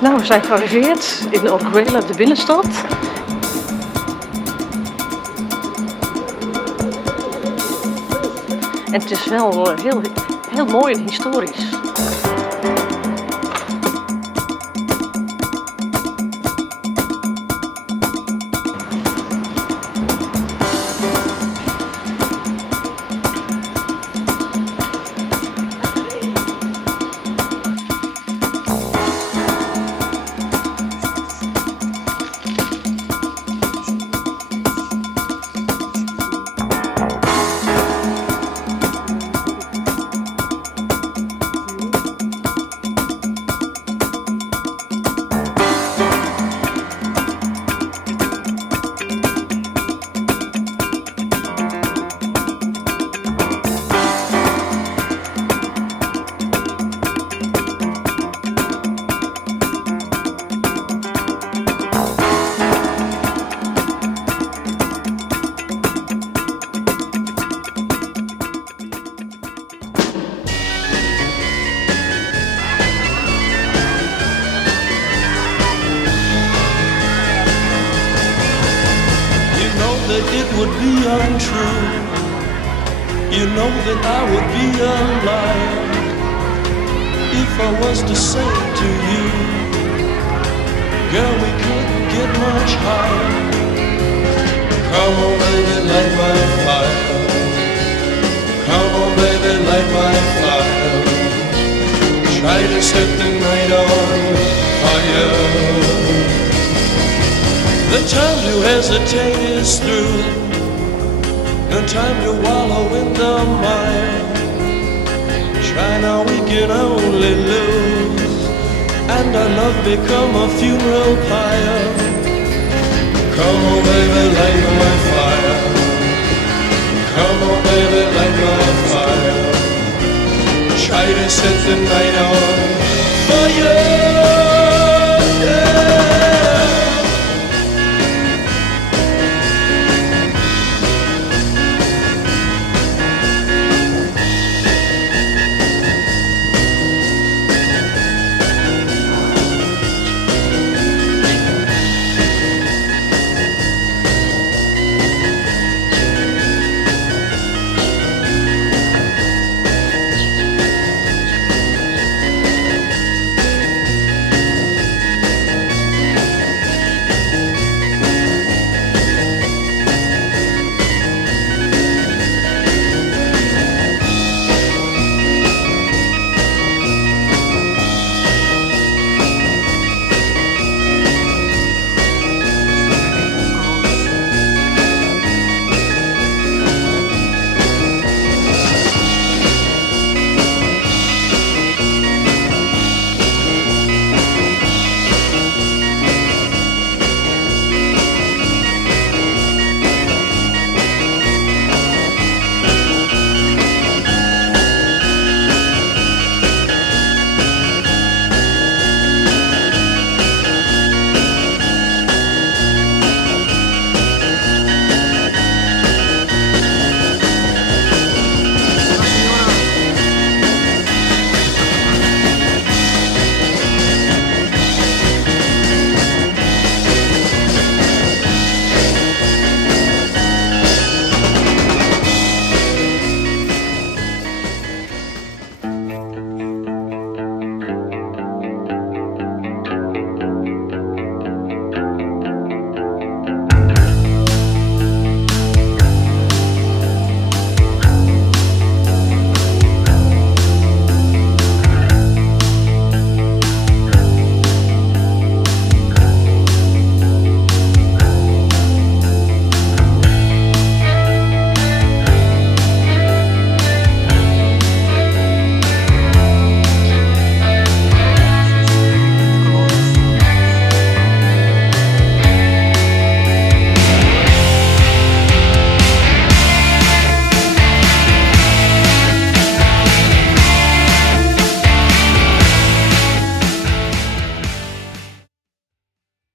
Nou, we zijn gearriveerd in Orihuela, de binnenstad. En het is wel heel mooi en historisch. That it would be untrue. You know that I would be a liar if I was to say to you, girl, we couldn't get much higher. Come on, baby, light my fire. Come on, baby, light my fire. Try to set the night on fire. The time to hesitate is through. No time to wallow in the mire. Try now, we can only lose, and our love become a funeral pyre. Come on, baby, light my fire. Come on, baby, light my fire. Try to set the night on fire.